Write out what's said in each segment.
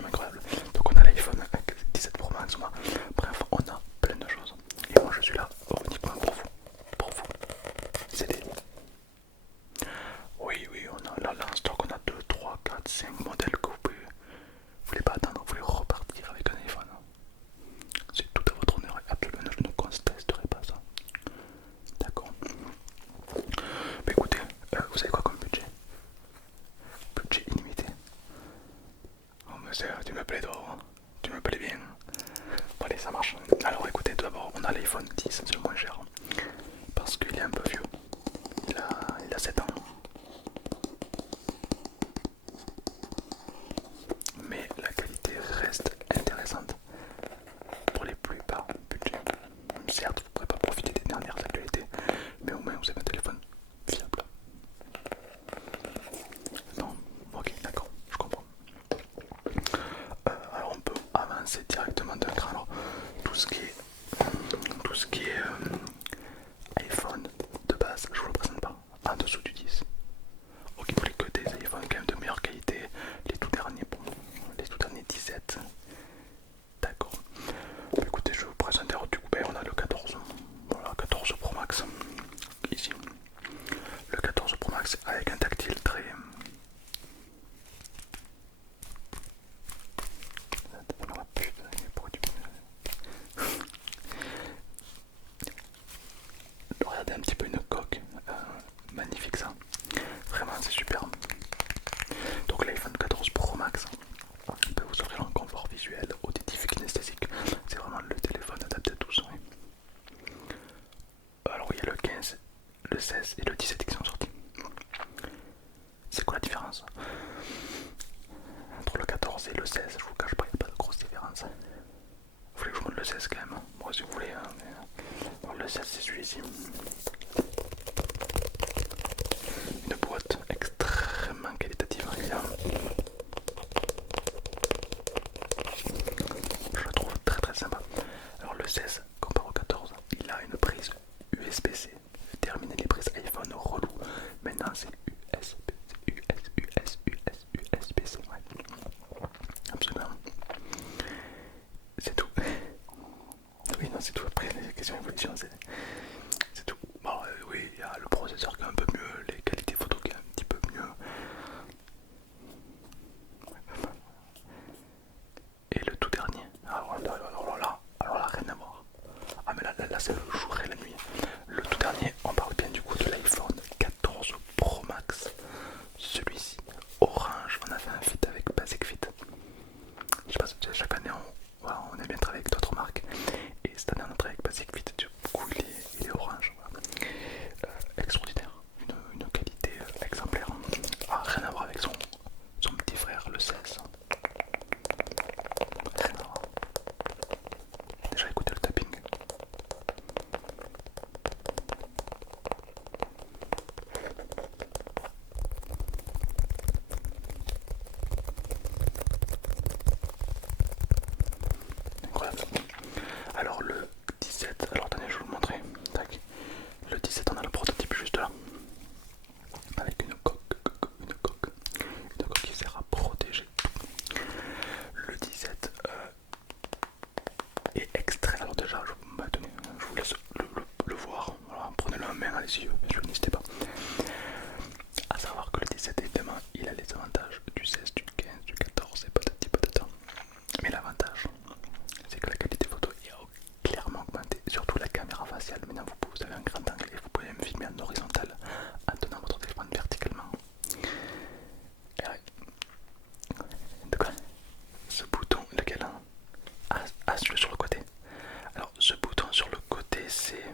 absolument incroyable. Donc on a l'iPhone 17 Pro Max, bref, on a plein de choses. Et moi je suis là uniquement pour vous. Pour vous. C'est des... Oui, oui, on a là en stock, on a 2, 3, 4, 5 modèles que vous voulez pas attendre, vous voulez repartir avec un iPhone. C'est tout à votre honneur, absolument, je ne contesterai pas ça. D'accord. Mais écoutez, vous savez quoi comme budget? Budget illimité. Oh mais tu me plais toi, tu me plais bien. Bon allez, ça marche. Alors écoutez, tout d'abord, on a l'iPhone 10, c'est le moins cher. Parce qu'il est un peu vieux. Il a 7 ans. Mais la qualité reste intéressante pour les plus bas budgets. Certes, vous ne pourrez pas profiter des dernières actualités, mais au moins vous avez un téléphone fiable. Non, ok, d'accord, je comprends. Alors on peut avancer directement d'un cran. Alors tout ce qui est iPhone de base, je vous le présente pas. En dessous du 10. Ok, vous voulez que des iPhones quand même de meilleure qualité, les tout derniers, bon, les tout derniers 17. D'accord. Écoutez, je vais vous présenter. Du coup, on a le 14. Voilà, 14 Pro Max. Ici. Le 14 Pro Max avec un tactile très. Regardez un petit peu une coque. Magnifique ça. Vraiment, c'est super. Donc, l'iPhone 14 Pro Max peut vous offrir un confort visuel, auditif et kinesthésique. C'est vraiment le téléphone adapté à tous. Oui. Alors il y a le 15, le 16 et le 17 qui sont sortis. C'est quoi la différence entre le 14 et le 16? Je vous cache pas, il n'y a pas de grosse différence. Vous voulez que je vous montre le 16 quand même? Moi si vous voulez. Hein, mais... Alors, le 16 c'est celui-ci. Une boîte extrêmement qualitative, évidemment. Je la trouve très très sympa. Alors le 16, comparé au 14, il a une prise USB-C. Terminer les prises iPhone relou. Maintenant c'est USB, USB-C. Ouais. Absolument. C'est tout. Oui, non, c'est tout. Après, les questions d'évolution, c'est tout. Bon, oui, il y a le processeur qui est un peu mieux, les qualités photo qui est un petit peu mieux. Et le tout dernier, alors là, rien à voir. Ah mais là c'est le jour et la nuit. Le tout dernier, on parle bien du coup de l'iPhone 14 Pro Max. Celui-ci, orange, on a fait un fit avec Basic Fit. Je sais pas si chaque année on aime bien travailler avec d'autres marques. Et cette année on a travaillé avec Basic Fit, du coup il est orange. Voilà. Extraordinaire, une qualité exemplaire. Ah, rien à voir avec son petit frère, le 16. Rien à voir. Déjà écouté le tapping. Incroyable. Alors le 17, alors attendez je vais vous le montrer. Tac. Le 17 on a le prototype juste là. Avec une coque qui sert à protéger. Le 17 est extrait. Alors déjà je vous laisse le voir. Voilà, prenez-le en main, allez-y, bien sûr, n'hésitez pas. A savoir que le 17 évidemment il a les avantages du 16, du 15, du 14 et patati patata. Mais l'avantage c'est que la qualité photo est clairement augmentée, surtout la caméra faciale. Maintenant vous avez un grand angle et vous pouvez même filmer en horizontal en tenant votre téléphone verticalement. Et ouais. De quoi? Ce bouton, lequel hein? Celui sur le côté. Alors ce bouton sur le côté c'est...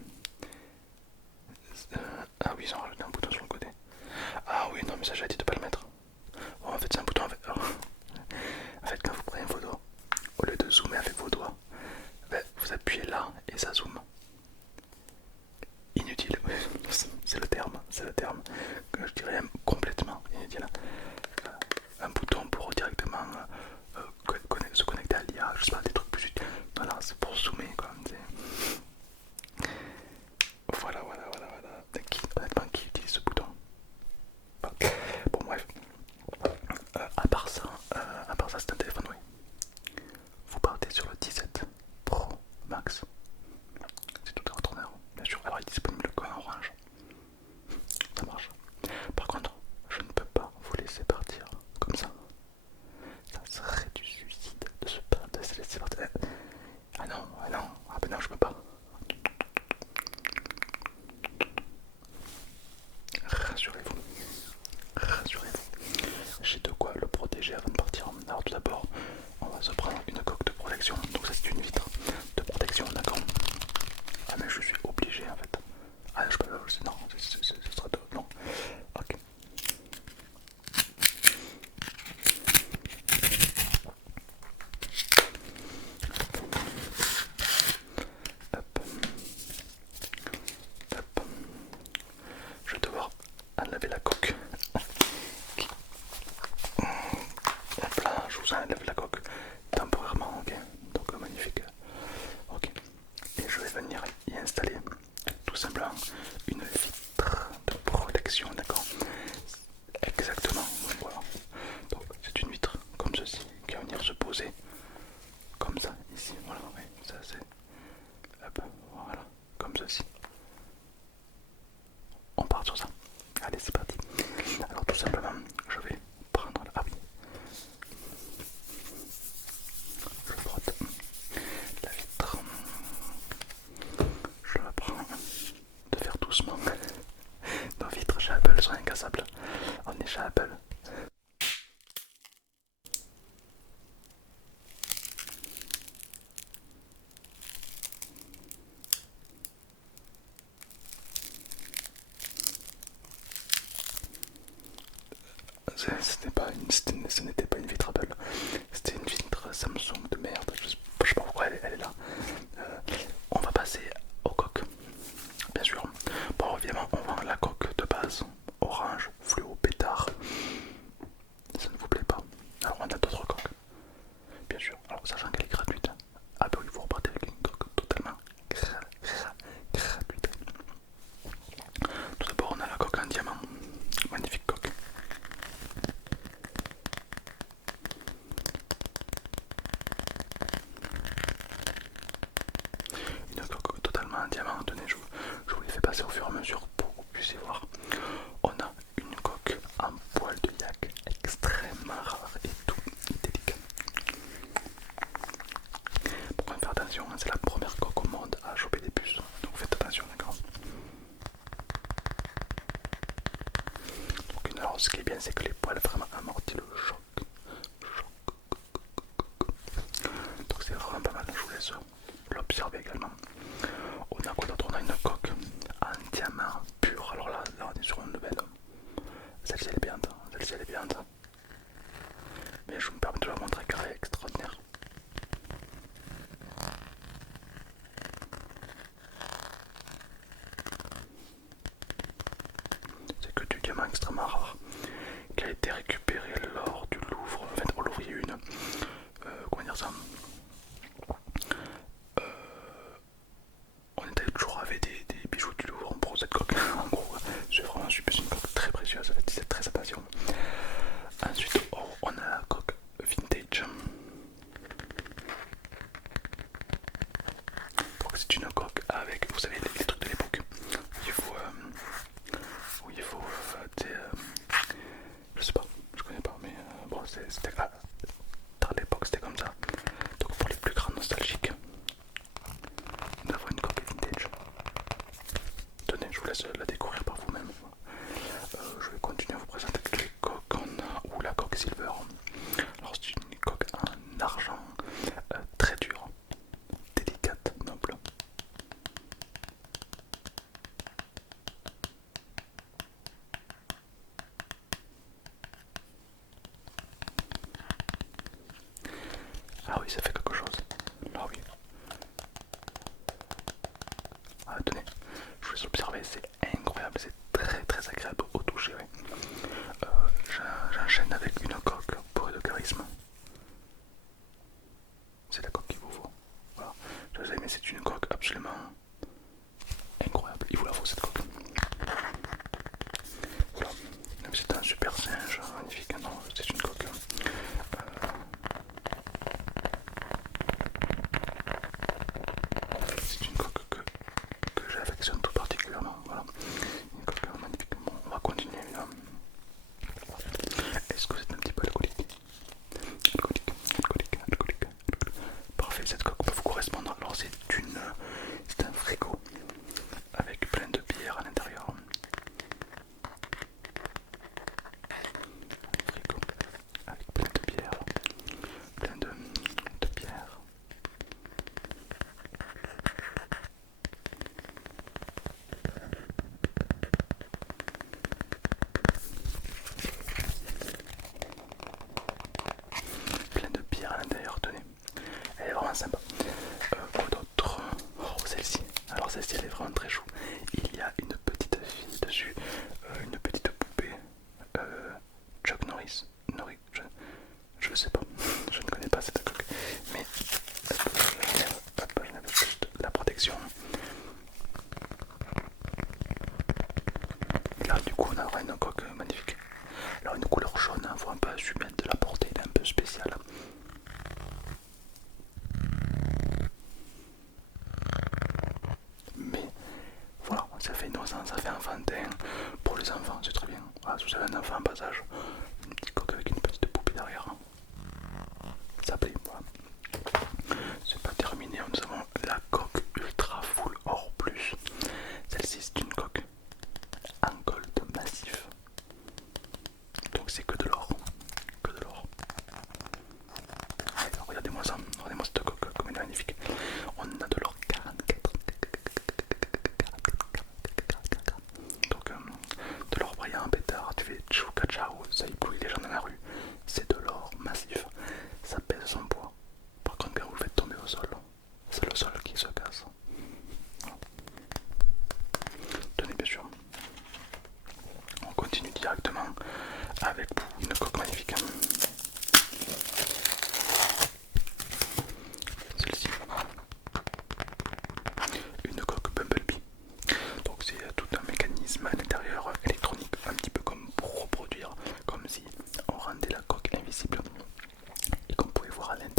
ah oui, ils ont rajouté un bouton sur le côté. Ah oui, non mais ça j'ai dit de pas le mettre. Bon, en fait c'est un bouton en fait quand vous prenez une photo, au lieu de zoomer avec vos doigts, ben, vous appuyez là et ça zoome. Inutile, c'est le terme, que je dirais même complètement inutile. Un bouton pour directement se connecter à l'IA, je sais pas, des trucs plus utiles. Voilà, c'est pour zoomer quoi. Voilà. Honnêtement, qui utilise ce bouton? Bon bref. À part ça c'est un téléphone, oui. ce n'était pas une vitre Apple, c'était une vitre Samsung de merde, je sais pas pourquoi elle est là. On va passer aux coques, bien sûr. Bon, évidemment, on vend la coque de base, orange, fluo, pétard. Ça ne vous plaît pas? Alors, on a d'autres coques, bien sûr. Alors, sachant qu'elle est gratuite. Ah, bah oui, vous repartez avec une coque totalement gratuite. Tout d'abord, on a la coque en diamant. Magnifique coque. Une coque totalement en diamant. Tenez, je vous les fais passer au fur et à mesure pour que vous puissiez voir. On a une coque en poil de yak extrêmement rare et tout délicat. Pour faire attention, hein, c'est la première coque au monde à choper des puces. Donc faites attention, d'accord. Alors ce qui est bien, c'est que les poils vraiment amortissent le choc. Donc c'est vraiment pas mal, je vous laisse l'observer également. On a quoi d'autre? On a une coque en diamant pur. Alors là on est sur une nouvelle. Celle-ci elle est bien, celle-ci elle est bien. Mais je me permets de la montrer car elle est extraordinaire. C'est que du diamant extrêmement rare qui a été récupéré lors du Louvre. En fait, au Louvre il y a eu une. Comment dire ça? On était toujours avec des bijoux du Louvre pour cette coque. En gros, c'est vraiment une coque très précieuse, c'est très attention. Ensuite, on a la coque vintage. Donc c'est une coque avec, vous savez, les trucs de l'époque. Il faut, je sais pas, je connais pas, mais bon, c'était dans l'époque c'était comme ça. Donc pour les plus grands nostalgiques, nous avons une coque vintage. Tenez, je vous laisse la découvrir par vous-même. Je vais continuer à vous présenter les coques ou la coque silver. Alors c'est une coque en argent très dure, délicate, noble. Ah oui, ça fait quelque chose. Ah oui. Ah, tenez, je vous laisse observer, c'est incroyable, c'est très agréable au toucher. Ouais. J'enchaîne avec une coque pour de charisme. C'est la coque qu'il vous faut. Voilà. Je vous ai mais c'est une coque absolument incroyable. Il vous la faut cette coque. Voilà. C'est un super singe, magnifique. Non, c'est une coque. C'est une coque que j'affectionne tout particulièrement. Voilà. Une coque magnifique. Bon, on va continuer évidemment. Est-ce que vous êtes un petit peu alcoolique? Alcoolique. Parfait, cette coque peut vous correspondre. Alors c'est un frigo avec plein de bières à l'intérieur. Frigo avec plein de bières. Plein de bières. Plein de bières à l'intérieur, tenez. Elle est vraiment sympa. Quoi d'autre? Oh, celle-ci. Alors celle-ci elle est vraiment très chou. Il y a une petite fille dessus, une petite poupée. Chuck Norris. Je sais pas. Je ne connais pas cette coque. Mais la protection. Là du coup on aura une coque magnifique. Alors une couleur jaune, faut un peu assumer de la portée, elle est un peu spéciale. Mais voilà, ça fait innocent, ça fait enfantin. Pour les enfants, c'est très bien. Voilà, si vous avez un enfant en bas âge, une petite coque avec une petite poupée derrière. Ça plaît, voilà. C'est pas terminé, nous avons la coque ultra full or plus. Celle-ci c'est une coque en gold massif. Donc c'est que de l'or. Que de l'or. Regardez-moi ça, regardez-moi cette coque comme elle est magnifique. On a de l'or 44. Donc de l'or brillant, pétard, tu fais tchou kachao, ça éblouit les gens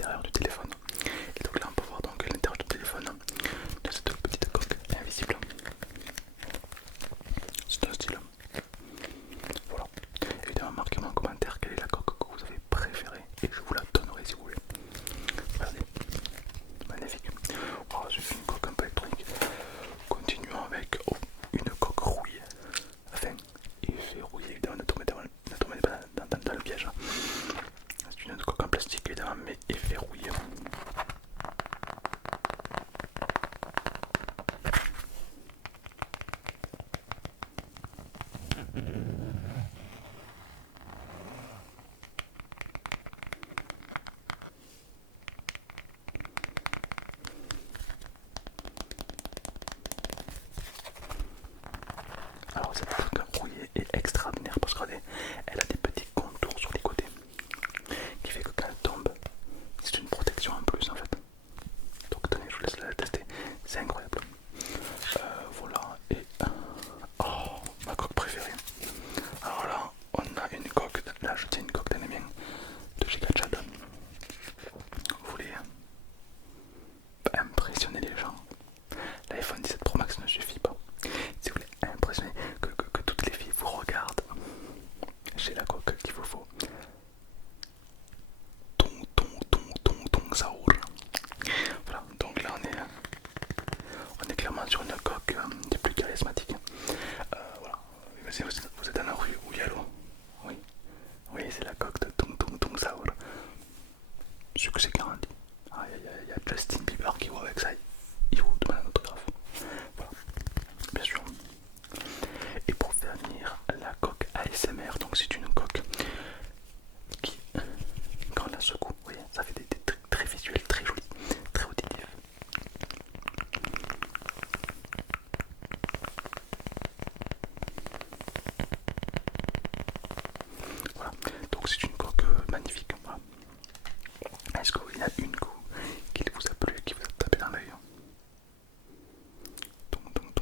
l'intérieur du téléphone. Et donc là on peut voir donc l'intérieur du téléphone de cette petite coque invisible. C'est un style. Voilà. Évidemment, marquez-moi en commentaire quelle est la coque que vous avez préférée et je vous la donnerai si vous voulez. Regardez, magnifique. Voilà, c'est une coque un peu électronique. Continuons avec une coque rouillée. Enfin, effet rouillé, évidemment, ne tombez pas dans le piège. C'est une coque en plastique, évidemment, mais effet rouillé. Alors cette coque rouillée est extraordinaire parce qu'elle a des petits contours sur les côtés qui fait que quand elle tombe, c'est une protection en plus en fait. Donc tenez, je vous laisse la tester, c'est incroyable. Voilà, et oh, ma coque préférée. Alors là, on a une coque, là je tiens une coque d'un mien de chez Gachad. Vous voulez impressionner les gens, l'iPhone 17 Pro Max ne suffit pas. Si vous voulez impressionner, que toutes les filles vous regardent, j'ai la coque qu'il vous faut. Saour. Voilà, donc là on est clairement sur une coque des plus charismatiques. Voilà, vous êtes dans la rue où il y a l'eau. Oui, oui, c'est la coque de Tung Saour. Succès garanti. Ah, il y a Justin Bieber qui voit avec ça, il vous demande un autographe. Voilà, bien sûr. Et pour finir, la coque ASMR, donc c'est une coque qui, quand on la secoue, vous voyez, ça fait des trucs très visuels, très jolis, très auditifs. Voilà, donc c'est une coque magnifique. Voilà. Est-ce qu'il y en a une qui vous a plu, qui vous a tapé dans l'œil?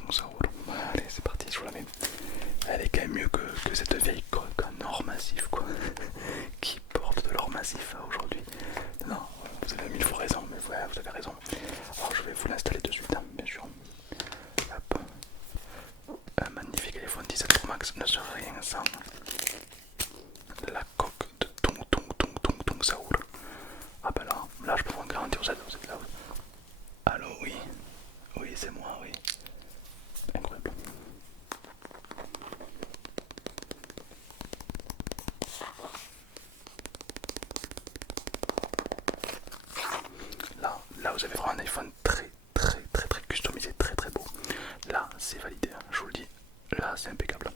Ça roule. Allez, c'est parti, je vous la mets. Elle est quand même mieux que cette vieille coque en or massif, quoi. Qui porte de l'or massif aujourd'hui. Non, vous avez mille fois raison, mais ouais, vous avez raison. Alors je vais vous l'installer de suite, hein, bien sûr. Hop. Un magnifique iPhone 17 Pro Max ne serait rien sans la coque de Tung Saoul. Ah bah là je peux vous garantir, vous êtes là. Allô, oui. Oui, c'est moi, oui. Incroyable. Là vous avez vraiment un iPhone très customisé, très beau. Là c'est validé, hein, je vous le dis, là c'est impeccable.